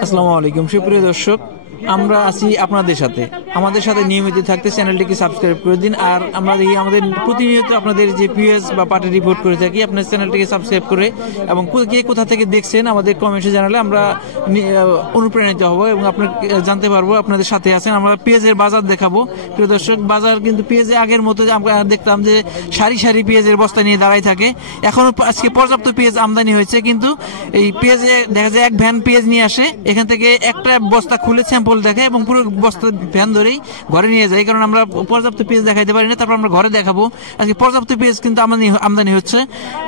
আসসালামু আলাইকুম সুপ্রিয় দর্শক, আমরা আছি আপনাদের সাথে। আমাদের সাথে নিয়মিত থাকতে চ্যানেলটিকে সাবস্ক্রাইব করে দিন। আর আমরা আমাদের প্রতিনিয়ত আপনাদের যে পিএস বা পার্টি রিপোর্ট করে থাকি, আপনার চ্যানেলটিকে সাবস্ক্রাইব করে এবং কে কোথা থেকে দেখছেন আমাদের কমেন্টে জানালে আমরা অনুপ্রাণিত হব এবং আপনার জানতে পারবো আপনাদের সাথে আছেন। আমরা পেঁয়াজের বাজার দেখাবো প্রিয় দর্শক। বাজার কিন্তু পেঁয়াজে আগের মতো আমরা দেখতাম যে সারি সারি পেঁয়াজের বস্তা নিয়ে দাঁড়াই থাকে। এখনো আজকে পর্যাপ্ত পেঁয়াজ আমদানি হয়েছে, কিন্তু এই পেঁয়াজে দেখা যায় এক ভ্যান পেঁয়াজ নিয়ে আসে, এখান থেকে একটা বস্তা খুলে স্যাম্পল দেখে এবং পুরো বস্তা ভ্যান ধরেই ঘরে নিয়ে যায়। কারণ আমরা পর্যাপ্ত পেঁয়াজ দেখাইতে পারি না, তারপর আমরা ঘরে দেখাবো। আজকে পর্যাপ্ত পেঁয়াজ কিন্তু আমদানি হচ্ছে।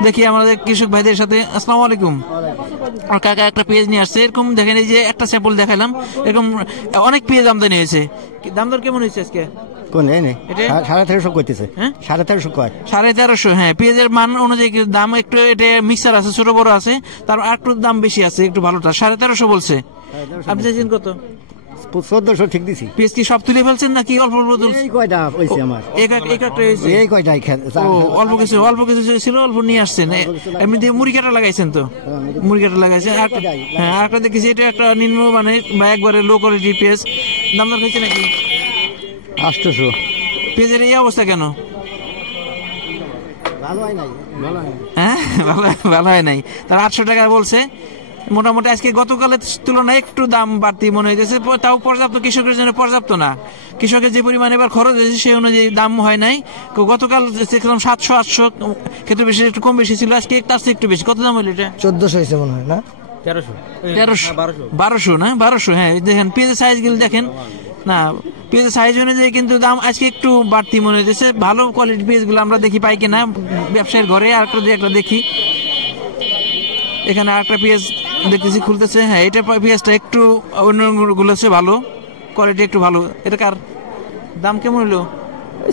দেখি আমাদের কৃষক ভাইদের সাথে। আসসালামু আলাইকুম। আর কাকা একটা পেঁয়াজ নিয়ে আসছে, এরকম দেখেন এই যে একটা স্যাম্পল দেখালাম, এরকম অনেক পেঁয়াজ আমদানি হয়েছে। দাম দর কেমন হয়েছে আজকে? কোন 1350 করতেছে। 1350 কয় 1350। হ্যাঁ, পেঁয়াজের মান অনুযায়ী দাম একটু, এটা মিক্সার আছে, ছোট বড় আছে, তার আর একটু দাম বেশি আছে, একটু ভালোটা 1350 বলছে। আপনি চাইছেন কত? 1400 ঠিক দিছি। পেঁয়াজ কি সব তুলে ফেলছেন নাকি অল্প অল্প তুলছেন? এই কয়টা হইছে আমার, এই কয়টাই অল্প কিছু ছিল, অল্প নিয়ে আসছেন। এমনিতে মুড়ি কাটা লাগাইছেন তো? মুড়ি কাটা লাগাইছেন। হ্যাঁ, আর একটা দেখেছি, এটা একটা নিম্ন মানে বা একবারে লো কোয়ালিটির পেঁয়াজ। দাম দর হয়েছে নাকি? 800। পেঁয়াজের এই অবস্থা কেন? ভালো হয় নাই। হ্যাঁ, ভালো হয় নাই। তার 800 টাকা বলছে। মোটামুটি আজকে গতকালের তুলনায় একটু দাম বাড়তি মনে হইতেছে, তাও পর্যাপ্ত, কৃষকের জন্য পর্যাপ্ত না। কৃষকের যে পরিমাণে এবার খরচ হয়েছে সেই অনুযায়ী দাম হয় নাই। গতকাল দেখলাম 700-800, ক্ষেত্রে বেশি, একটু কম বেশি ছিল। আজকে তার চেয়ে একটু বেশি। কত দাম হইলো এটা? 1400 হয়েছে মনে হয় না? 1200 না? 1200। হ্যাঁ, দেখেন পেঁয়াজের সাইজ গুলো দেখেন না, পেঁয়াজের সাইজ অনুযায়ী কিন্তু দাম আজকে একটু বাড়তি মনে হইতেছে। ভালো কোয়ালিটির পেঁয়াজ গুলো আমরা দেখি পাই কিনা ব্যবসায়ীর ঘরে। আর একটা দেখি, এখানে আরেকটা পেঁয়াজ দেখতেছি খুলতেছে। হ্যাঁ, এটা পেঁয়াজটা একটু অন্যগুলো আছে ভালো, কোয়ালিটি একটু ভালো। এটা কার? দাম কেমন হলো?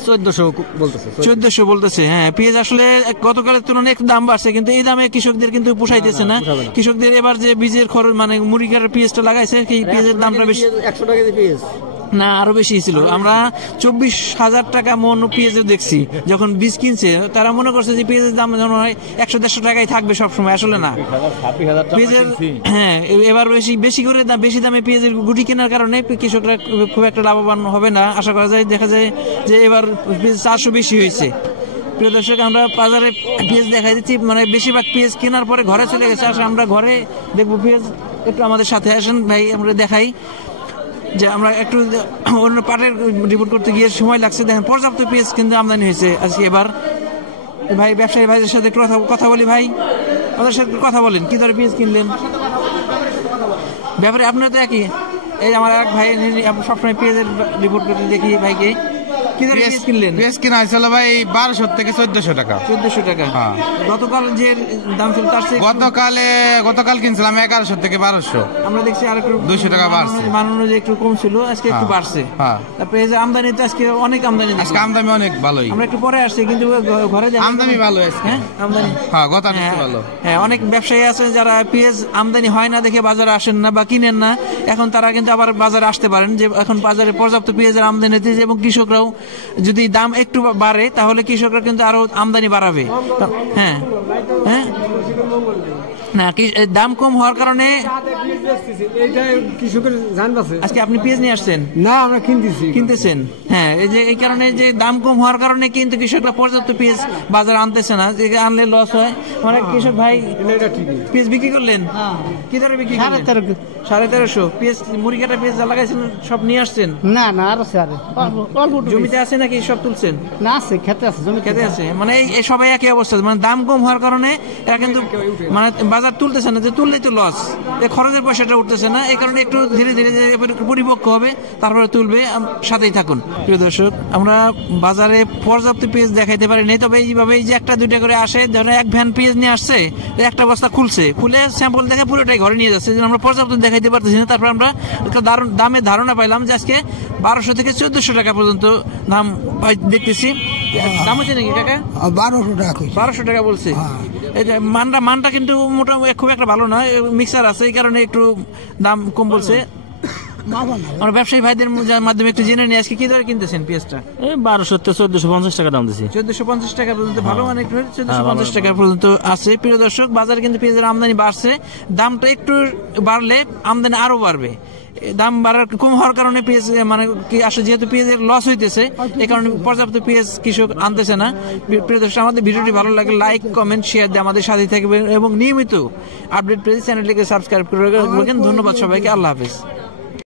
1400 বলতেছে। হ্যাঁ, পেঁয়াজ আসলে গতকালের তুলনায় একটু দাম বাড়ছে, কিন্তু এই দামে কৃষকদের কিন্তু পোষাইতেছে না। কৃষকদের এবার যে বীজের খরচ মানে মুড়ি কাটার পেঁয়াজটা লাগাইছে, এই পেঁয়াজের দামটা বেশি। 100 টাকা দিয়ে পেঁয়াজ না, আরো বেশি ছিল। আমরা 24,000 টাকা মন পেঁয়াজও দেখছি যখন বীজ কিনছে। তারা মনে করছে যে পেঁয়াজের দাম যখন হয় 100-150 টাকায় থাকবে সবসময়, আসলে না। পেঁয়াজের হ্যাঁ, এবার বেশি করে বেশি দামে পেঁয়াজের গুটি কেনার কারণে কৃষকরা খুব একটা লাভবান হবে না আশা করা যায়। দেখা যায় যে এবার 400 বেশি হয়েছে। প্রিয় দর্শক, আমরা বাজারে পেঁয়াজ দেখাই দিচ্ছি, মানে বেশিরভাগ পেঁয়াজ কেনার পরে ঘরে চলে গেছে। আসলে আমরা ঘরে দেখবো পেঁয়াজ। একটু আমাদের সাথে আসেন ভাই, আমরা দেখাই যে আমরা একটু অন্য পাটের রিপোর্ট করতে গিয়ে সময় লাগছে। দেখেন পর্যাপ্ত পেঁয়াজ কিন্তু আমদানি হয়েছে আজকে। এবার ভাই ব্যবসায়ী ভাইদের সাথে কথা বলি। ভাই, ওদের সাথে কথা বলেন, কি ধরে পেঁয়াজ কিনলেন? ব্যাপারে আপনার তো একই। এই আমার এক ভাই সবসময় পেঁয়াজের রিপোর্ট করতে দেখি ভাইকে। পেঁয়াজ কিনা হয়েছিল ভাই 1200 থেকে 1400 টাকা। 1400 টাকা। হ্যাঁ, গতকাল যে দাম ছিল তার চেয়ে গতকাল কিনছিলাম 1100 থেকে 1200। আমরা দেখছি আর একটু 200 টাকা বাড়ছে। মান অনুযায়ী একটু কম ছিল, আজকে একটু বাড়ছে। তারপরে এই যে আমদানি, তো আজকে অনেক আমদানি। আজকে আমদানি অনেক ভালোই। আমরা একটু পরে আসছি, কিন্তু ঘরে আমদানি ভালো আছে। হ্যাঁ, আমদানি গত ভালো। হ্যাঁ, অনেক ব্যবসায়ী আছে যারা পেঁয়াজ আমদানি হয় না দেখে বাজারে আসেন না বা কিনেন না। এখন তারা কিন্তু আবার বাজারে আসতে পারেন, যে এখন বাজারে পর্যাপ্ত পেঁয়াজের আমদানি হচ্ছে এবং কৃষকরাও যদি দাম একটু বাড়ে তাহলে কৃষকরা কিন্তু আরো আমদানি বাড়াবে। হ্যাঁ হ্যাঁ, না দাম কম হওয়ার কারণে আজকে আপনি পেঁয়াজ নিয়ে আসছেন না, আমরা কিনতেছেন। হ্যাঁ, এই যে এই কারণে যে দাম কম হওয়ার কারণে কিন্তু কৃষকরা পর্যাপ্ত পেঁয়াজ বাজারে আনতেছে না, যে আনলে লস হয়। মানে কৃষক ভাই পেঁয়াজ বিক্রি করলেন কি ধরে বিক্রি? 1350 পেঁয়াজ, মুড়ি কাটা পেঁয়াজ যা লাগাইছেন সব নিয়ে আসছেন? না না, আরো জমিতে আছে নাকি সব তুলছেন? না, আছে খেতে আছে, জমি খেতে আছে। মানে এই সবাই একই অবস্থা, মানে দাম কম হওয়ার কারণে এরা কিন্তু মানে বাজার তুলতেছে না, যে তুললেই তো লস, খরচের পয়সাটা উঠতেছে না। এই কারণে একটু ধীরে ধীরে পরিপক্ক হবে, তারপরে তুলবে। সাথেই থাকুন প্রিয় দর্শক। আমরা বাজারে পর্যাপ্ত পেঁয়াজ দেখাইতে পারি নাই, তবে এইভাবে এই যে একটা দুইটা করে আসে, ধরেন এক ভ্যান পেঁয়াজ নিয়ে আসছে, একটা বস্তা খুলে স্যাম্পল দেখে পুরোটাই ঘরে নিয়ে যাচ্ছে। আমরা পর্যাপ্ত দেখাইতে পারতেছি না। তারপর আমরা একটা দামের ধারণা পাইলাম যে আজকে 1200 থেকে 1400 টাকা পর্যন্ত দাম দেখতেছি। দাম হচ্ছে নাকি কাকা? 1200 টাকা। 1200 টাকা বলছে। এই যে মানটা কিন্তু মোটামুটি খুব একটা ভালো নয়, মিক্সার আছে, এই কারণে একটু দাম কম বলছে। আমরা ব্যবসায়ী ভাইদের মাধ্যমে একটু জেনে নিই আজকে কি দরে কিনতেছেন পেঁয়াজটা? এই 1200 থেকে 1450 টাকা দাম দিছি। 1450 টাকা পর্যন্ত ভালো মানে 1450 টাকা পর্যন্ত আছে। প্রিয় দর্শক, বাজারে কিন্তু পেঁয়াজের আমদানি বাড়ছে, দামটা একটু বাড়লে আমদানি আরো বাড়বে। দাম বাড়ার কম হওয়ার কারণে পেঁয়াজ মানে কি আসলে যেহেতু পেঁয়াজের লস হইতেছে, এই কারণে পর্যাপ্ত পেঁয়াজ কৃষক আনতেছে না। প্রিয় দর্শক, আমাদের ভিডিওটি ভালো লাগলে লাইক, কমেন্ট, শেয়ার দিয়ে আমাদের সাথে থাকবেন এবং নিয়মিত আপডেট পেয়ে চ্যানেলটিকে সাবস্ক্রাইব করে রাখবেন। ধন্যবাদ সবাইকে, আল্লাহ হাফেজ।